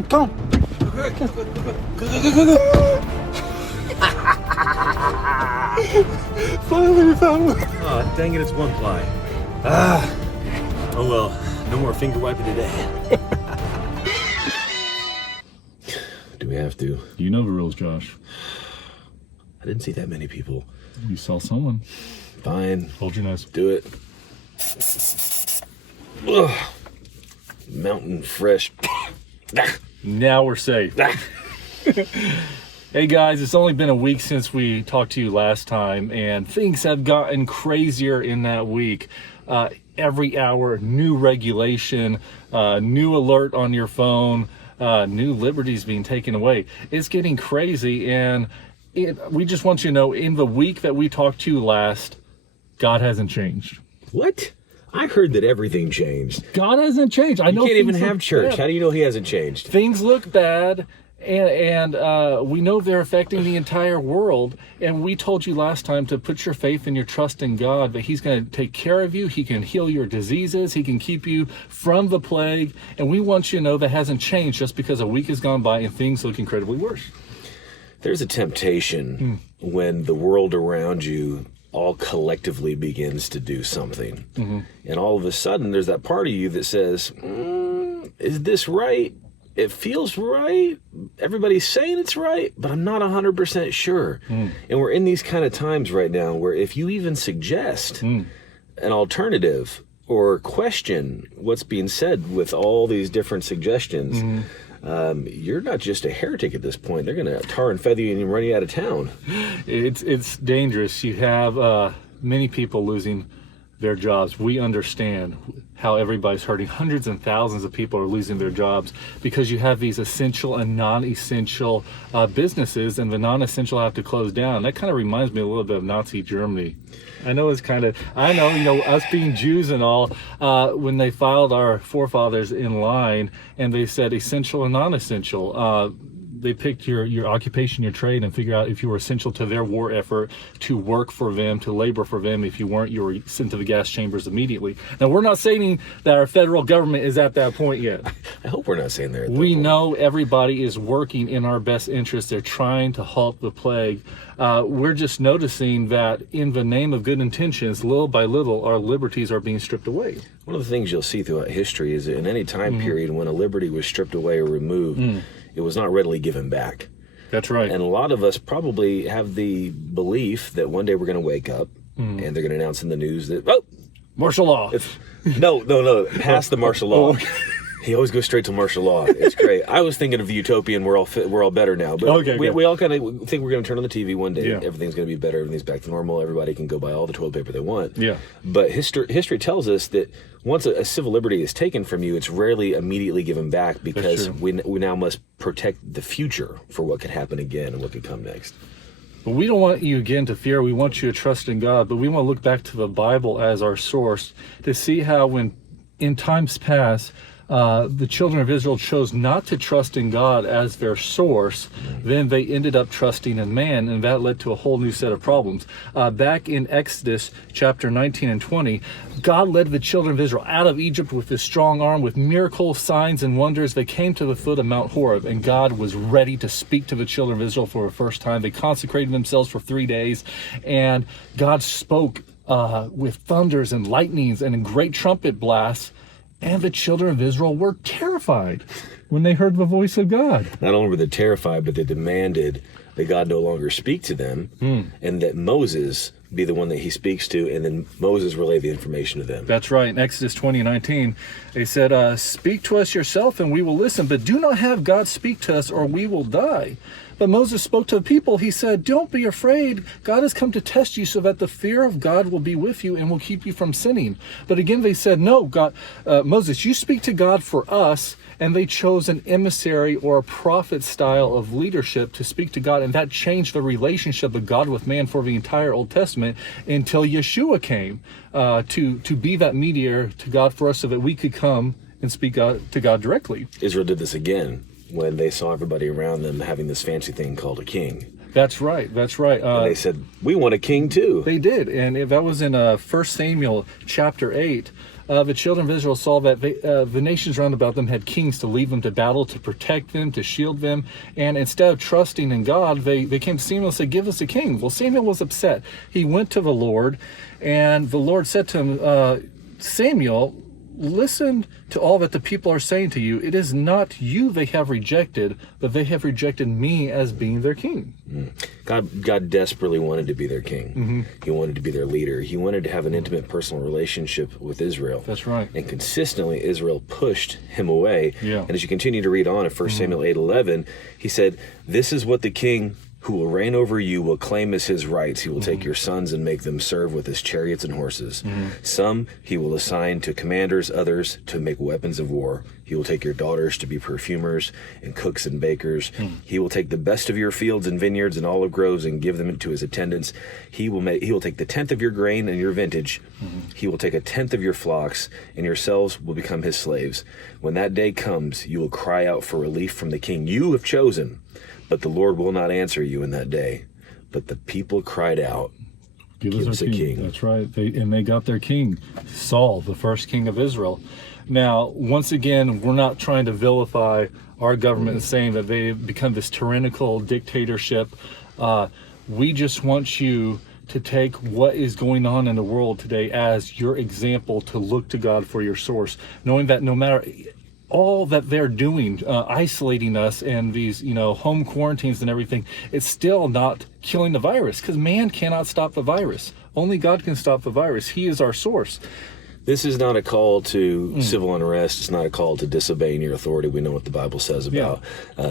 Come on. Finally we found one. Oh, dang it, it's one ply. Oh well, no more finger wiping today. Do we have to? You know the rules, Josh. I didn't see that many people. You saw someone. Fine. Hold your nose. Do it. Ugh. Mountain fresh. Now we're safe. Hey guys, it's only been a week since we talked to you last time, and things have gotten crazier in that week. Every hour, new regulation, new alert on your phone, new liberties being taken away. It's getting crazy, and we just want you to know, in the week that we talked to you last, God hasn't changed. What? I heard that everything changed. God hasn't changed. I know you can't even have church. Bad. How do you know he hasn't changed? Things look bad, and we know they're affecting the entire world. And we told you last time to put your faith and your trust in God, that he's going to take care of you. He can heal your diseases. He can keep you from the plague. And we want you to know that hasn't changed just because a week has gone by and things look incredibly worse. There's a temptation when the world around you all collectively begins to do something. And all of a sudden, there's that part of you that says, is this right? It feels right. Everybody's saying it's right, but I'm not 100% sure. And we're in these kind of times right now where if you even suggest an alternative or question what's being said with all these different suggestions, you're not just a heretic at this point. They're going to tar and feather you and run you out of town. It's dangerous. You have many people losing their jobs. We understand how everybody's hurting. Hundreds and thousands of people are losing their jobs because you have these essential and non-essential businesses, and the non-essential have to close down. That kind of reminds me a little bit of Nazi Germany. I know, us being Jews and all, when they filed our forefathers in line and they said essential and non-essential, they picked your occupation, your trade, and figure out if you were essential to their war effort, to work for them, to labor for them. If you weren't, you were sent to the gas chambers immediately. Now, we're not saying that our federal government is at that point yet. I hope we're not saying that. We know everybody is working in our best interest. They're trying to halt the plague. We're just noticing that in the name of good intentions, little by little, our liberties are being stripped away. One of the things you'll see throughout history is that in any time period when a liberty was stripped away or removed, it was not readily given back. That's right. And a lot of us probably have the belief that one day we're going to wake up and they're going to announce in the news that, martial law. No, past the martial law. He always goes straight to martial law. It's great. I was thinking of the utopian, we're all better now. But we all kind of think we're going to turn on the TV one day. Yeah. Everything's going to be better. Everything's back to normal. Everybody can go buy all the toilet paper they want. Yeah. But history tells us that once a civil liberty is taken from you, it's rarely immediately given back because we now must protect the future for what could happen again and what could come next. But we don't want you again to fear. We want you to trust in God. But we want to look back to the Bible as our source to see how when in times past, the children of Israel chose not to trust in God as their source, then they ended up trusting in man, and that led to a whole new set of problems. Back in Exodus chapter 19 and 20, God led the children of Israel out of Egypt with his strong arm, with miracles, signs, and wonders. They came to the foot of Mount Horeb, and God was ready to speak to the children of Israel for the first time. They consecrated themselves for 3 days, and God spoke with thunders and lightnings and in great trumpet blasts. And the children of Israel were terrified when they heard the voice of God. Not only were they terrified, but they demanded that God no longer speak to them and that Moses be the one that he speaks to, and then Moses relay the information to them. That's right. In Exodus 20:19, they said, speak to us yourself and we will listen, but do not have God speak to us or we will die. But Moses spoke to the people. He said, don't be afraid. God has come to test you so that the fear of God will be with you and will keep you from sinning. But again, they said, no, God, Moses, you speak to God for us. And they chose an emissary or a prophet style of leadership to speak to God. And that changed the relationship of God with man for the entire Old Testament until Yeshua came to be that mediator to God for us so that we could come and speak to God directly. Israel did this again when they saw everybody around them having this fancy thing called a king. That's right. That's right. And they said, we want a king too. They did. And that was in 1 Samuel chapter 8. The children of Israel saw that the nations round about them had kings to lead them to battle, to protect them, to shield them. And instead of trusting in God, they came to Samuel and said, give us a king. Well, Samuel was upset. He went to the Lord, and the Lord said to him, Samuel, listen to all that the people are saying to you. It is not you they have rejected, but they have rejected me as being their king. God desperately wanted to be their king. He wanted to be their leader. He wanted to have an intimate personal relationship with Israel. That's right. And consistently, Israel pushed him away. Yeah. And as you continue to read on in 1 Samuel 8:11, he said, this is what the king who will reign over you will claim as his rights. He will take your sons and make them serve with his chariots and horses. Some he will assign to commanders, others to make weapons of war. He will take your daughters to be perfumers and cooks and bakers. He will take the best of your fields and vineyards and olive groves and give them to his attendants. He will take the 10th of your grain and your vintage. He will take a 10th of your flocks, and yourselves will become his slaves. When that day comes, you will cry out for relief from the king you have chosen. But the Lord will not answer you in that day. But the people cried out, give us a king. That's right. They got their king, Saul, the first king of Israel. Now, once again, we're not trying to vilify our government and saying that they've become this tyrannical dictatorship. We just want you to take what is going on in the world today as your example to look to God for your source, knowing that no matter all that they're doing, isolating us and these, home quarantines and everything, it's still not killing the virus, because man cannot stop the virus. Only God can stop the virus. He is our source. This is not a call to civil unrest. It's not a call to disobeying your authority. We know what the Bible says about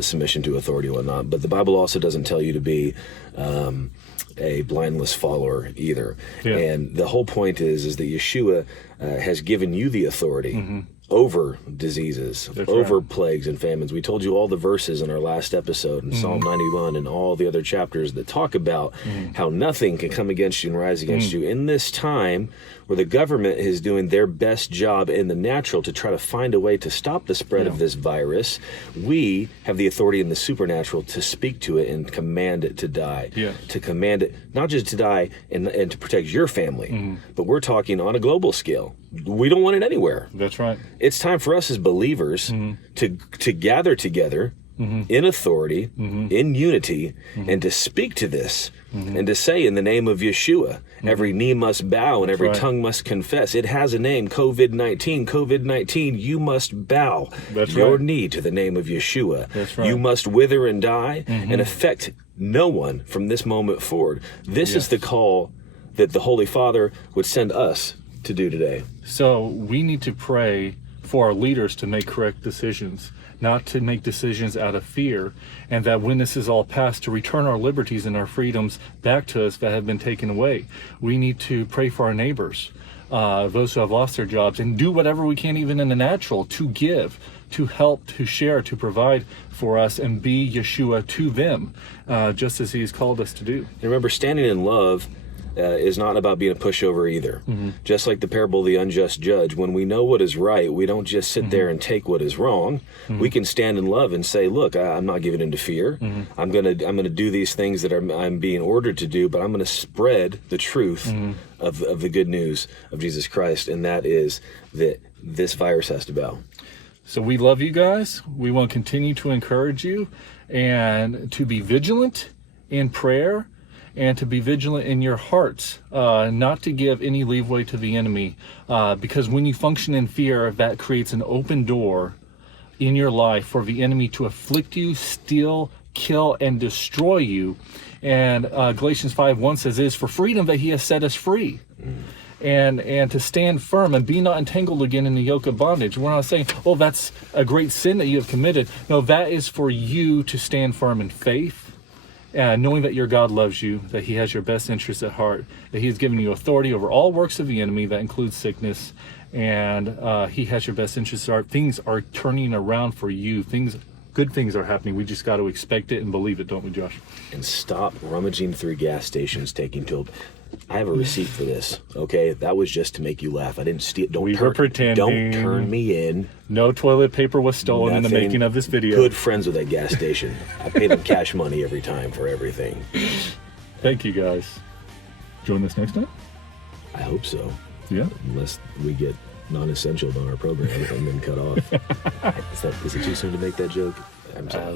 submission to authority and whatnot. But the Bible also doesn't tell you to be a blindless follower either. Yeah. And the whole point is that Yeshua has given you the authority over diseases, over plagues and famines. We told you all the verses in our last episode in Psalm 91 and all the other chapters that talk about how nothing can come against you and rise against you in this time where the government is doing their best job in the natural to try to find a way to stop the spread of this virus. We have the authority in the supernatural to speak to it and command it to die. To command it not just to die and to protect your family, but we're talking on a global scale. We don't want it anywhere. That's right. It's time for us as believers to gather together in authority, in unity, and to speak to this and to say in the name of Yeshua, every knee must bow and every tongue must confess. It has a name, COVID-19. COVID-19, you must bow your knee to the name of Yeshua. That's right. You must wither and die and affect no one from this moment forward. This is the call that the Holy Father would send us to do today. So we need to pray for our leaders to make correct decisions, not to make decisions out of fear, and that when this is all past, to return our liberties and our freedoms back to us that have been taken away. We need to pray for our neighbors, those who have lost their jobs, and do whatever we can, even in the natural, to give, to help, to share, to provide for us, and be Yeshua to them, just as He's called us to do. And remember, standing in love is not about being a pushover either. Just like the parable of the unjust judge, when we know what is right, we don't just sit there and take what is wrong. We can stand in love and say, look, I'm not giving in to fear. I'm gonna do these things that I'm being ordered to do, but I'm gonna spread the truth of the good news of Jesus Christ, and that is that this virus has to bow. So we love you guys. We want to continue to encourage you and to be vigilant in prayer, and to be vigilant in your hearts, not to give any leeway to the enemy, because when you function in fear, that creates an open door in your life for the enemy to afflict you, steal, kill, and destroy you. And Galatians 5:1 says, it is for freedom that He has set us free. And to stand firm and be not entangled again in the yoke of bondage. We're not saying, oh, that's a great sin that you have committed. No, that is for you to stand firm in faith, knowing that your God loves you, that He has your best interests at heart, that He has given you authority over all works of the enemy, that includes sickness, and He has your best interests at heart. Things are turning around for you. Good things are happening. We just got to expect it and believe it, don't we, Josh? And stop rummaging through gas stations taking I have a receipt for this. Okay, that was just to make you laugh. I didn't steal. We were pretending. Don't turn me in. No toilet paper was stolen in the Nothing. making of this video. Good friends with that gas station. I pay them cash money every time for everything. Thank you, guys. Join us next time? I hope so. Yeah. Unless we get non-essential on our program and then cut off. Is it too soon to make that joke? I'm sorry.